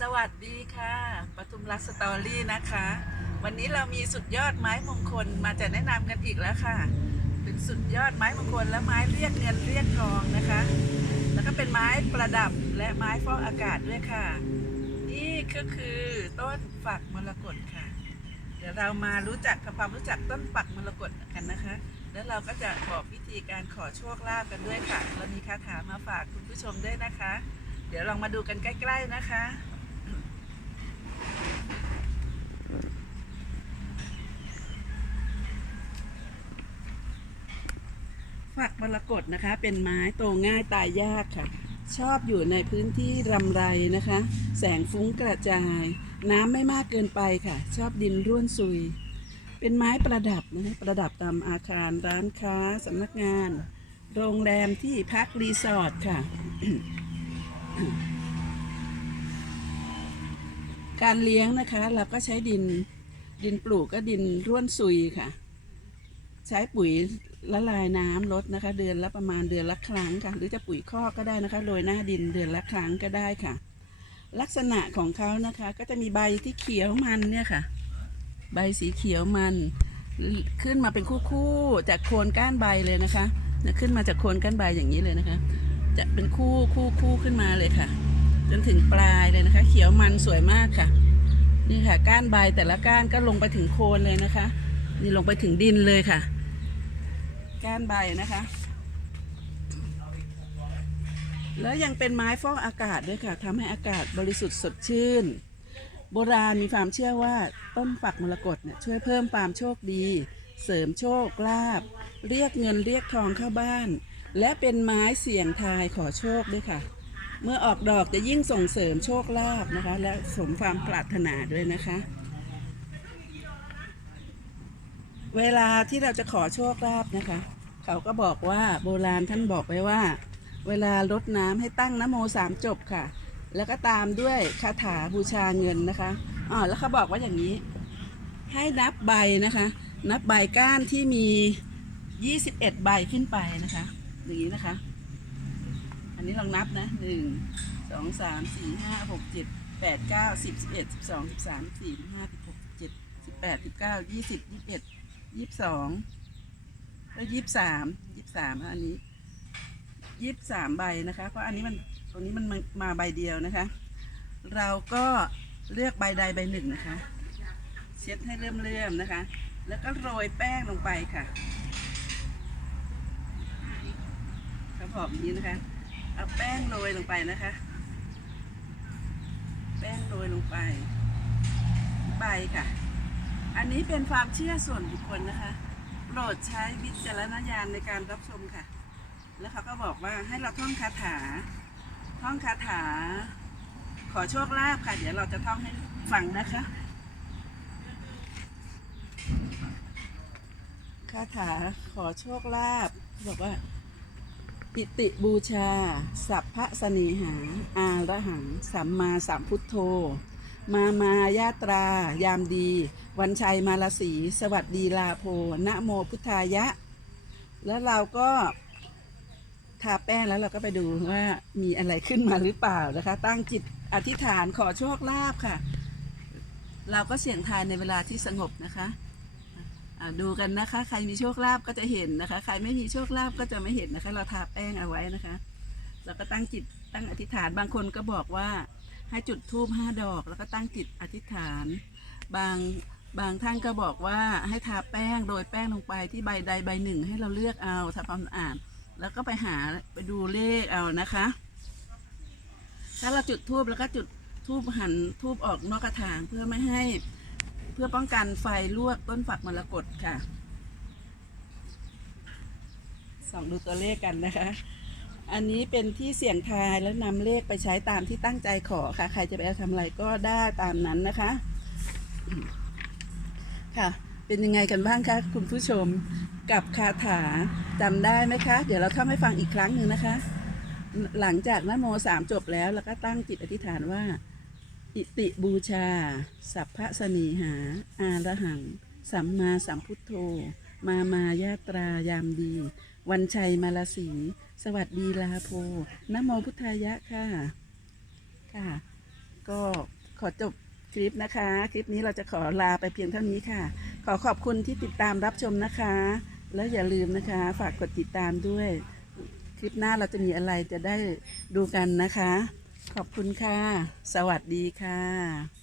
สวัสดีค่ะปทุมรักสตอรี่นะคะ วันนี้เรามีสุดยอดไม้มงคลมาจะแนะนำกันอีกแล้วค่ะ เป็นสุดยอดไม้มงคลและไม้เรียกเงินเรียกทองนะคะ แล้วก็เป็นไม้ประดับและไม้ฟอกอากาศด้วยค่ะ นี่ก็คือต้นฝักมรกตค่ะ เดี๋ยวเรามารู้จักทำความรู้จักต้นฝักมรกตกันนะคะ แล้วเราก็จะบอกวิธีการขอโชคลาภกันด้วยค่ะเรามีคาถามาฝากคุณผู้ชมด้วยนะคะ เดี๋ยวลองมาดูกันใกล้ ๆนะคะ ฝักมรกตนะคะ เป็นไม้โตง่ายตายยากค่ะ ชอบอยู่ในพื้นที่รำไรนะคะ แสงฟุ้งกระจาย น้ำไม่มากเกินไปค่ะ ชอบดินร่วนซุย เป็นไม้ประดับนะคะประดับตามอาคารร้านค้าสำนักงาน โรงแรมที่พักรีสอร์ทค่ะ การเลี้ยงนะคะเราก็ใช้ดินดินปลูกก็ดินร่วนซุยค่ะ ใช้ปุ๋ย ละลายน้ำลดนะคะ เดือนละประมาณเดือนละครั้งค่ะ หรือจะปุ๋ยคอกก็ได้นะคะโรยหน้าดินเดือนละครั้งก็ได้ค่ะ ลักษณะของเขานะคะ ก็จะมีใบที่เขียวมันเนี่ยค่ะ ใบสีเขียวมันขึ้นมาเป็นคู่ๆจากโคนก้านใบเลยนะคะเนี่ยขึ้นมาจากโคนก้านใบอย่างนี้เลยนะคะ จะเป็นคู่คู่คู่ขึ้นมาเลยค่ะ จนถึงปลายเลยนะคะ เขียวมันสวยมากค่ะ นี่ค่ะ ก้านใบแต่ละก้านก็ลงไปถึงโคนเลยนะคะ นี่ลงไปถึงดินเลยค่ะ ก้านใบนะคะ แล้วยังเป็นไม้ฟอกอากาศด้วยค่ะทำให้อากาศบริสุทธิ์สดชื่น โบราณมีความเชื่อว่าต้นฝักมรกตเนี่ยช่วยเพิ่มความโชคดี เสริมโชคลาภเรียกเงินเรียกทองเข้าบ้าน และเป็นไม้เสี่ยงทายขอโชคด้วยค่ะ เมื่อออกดอกจะยิ่งส่งเสริมโชคลาภนะคะ และสมความปรารถนาด้วยนะคะ เวลาที่เราจะขอโชคลาภนะคะ เขาก็บอกว่าโบราณท่านบอกไว้ว่า เวลารดน้ำให้ตั้งนโมสามจบค่ะ แล้วก็ตามด้วยคาถาบูชาเงินนะคะอ๋อแล้วเขาบอกว่าอย่างนี้ ให้นับใบนะคะ นับใบก้านที่มี 21 ใบขึ้นไปนะคะอย่างนี้นะคะ อันนี้ลองนับนะหนึ่งสองสามสี่ห้าหกเจ็ดแปดเก้าสิบสิบเอ็ดสิบสองสิบสามสิบสี่สิบห้าสิบหกสิบเจ็ดสิบแปดสิบเก้ายี่สิบยี่สิบเอ็ด ยี่สิบสองแล้วยี่สิบสามยี่สิบสามอันนี้ยี่สิบสามใบนะคะ เพราะอันนี้มันตรงนี้มันมาใบเดียวนะคะ เราก็เลือกใบใดใบหนึ่งนะคะ เช็ดให้เริ่มๆนะคะ แล้วก็โรยแป้งลงไปค่ะเขาบอกอย่างนี้นะคะ เอาแป้งโรยลงไปนะคะ แป้งโรยลงไปใบค่ะ อันนี้เป็นความเชื่อส่วนบุคคลนะคะ โปรดใช้วิจารณญาณในการรับชมค่ะ แล้วเขาก็บอกว่าให้เราท่องคาถา ท่องคาถา ขอโชคลาภค่ะ เดี๋ยวเราจะท่องให้ฟังนะคะ คาถาขอโชคลาภบอกว่า ปิติบูชา สัพพะสนีหา อาระหัง สัมมาสัมพุทโธ มามายาตรายามดี วันชัยมาลสี สวัสดีลาโพนะโมพุทธายะ แล้วเราก็ทาแป้งแล้วเราก็ไปดูว่ามีอะไรขึ้นมาหรือเปล่านะคะ ตั้งจิตอธิษฐานขอโชคลาภค่ะ เราก็เสี่ยงทายในเวลาที่สงบนะคะดูกันนะคะ ใครมีโชคลาภก็จะเห็นนะคะ ใครไม่มีโชคลาภก็จะไม่เห็นนะคะ เราทาแป้งเอาไว้นะคะ เราก็ตั้งจิตตั้งอธิษฐานบางคนก็บอกว่า ให้จุดธูปห้าดอกแล้วก็ตั้งจิตอธิษฐาน บางบางท่านก็บอกว่าให้ทาแป้งโรยแป้งลงไปที่ใบใดใบหนึ่งให้เราเลือกเอาทำความสะอาดแล้วก็ไปหาไปดูเลขเอานะคะ ถ้าเราจุดธูปแล้วก็จุดธูปหันธูปออกนอกกระถางเพื่อไม่ให้เพื่อป้องกันไฟลวกต้นฝักมรกตค่ะส่องดูตัวเลขกันนะคะ อันนี้เป็นที่เสี่ยงทายแล้วนำเลขไปใช้ตามที่ตั้งใจขอค่ะ ใครจะไปเอาทำอะไรก็ได้ตามนั้นนะคะ ค่ะ เป็นยังไงกันบ้างคะคุณผู้ชมกับคาถาจำได้ไหมคะ เดี๋ยวเราท่องให้ฟังอีกครั้งหนึ่งนะคะ หลังจากนโมสามจบแล้ว แล้วก็ตั้งจิตอธิษฐานว่า อิติบูชา สัพพะสนีหา อาระหัง สัมมาสัมพุทโธ มามายาตรายามดี วันชัยมาลสีสวัสดีลาโพนโมพุทธายะค่ะ ค่ะ ก็ขอจบคลิปนะคะ คลิปนี้เราจะขอลาไปเพียงเท่านี้ค่ะ ขอขอบคุณที่ติดตามรับชมนะคะ แล้วอย่าลืมนะคะ ฝากกดติดตามด้วย คลิปหน้าเราจะมีอะไรจะได้ดูกันนะคะ ขอบคุณค่ะ สวัสดีค่ะ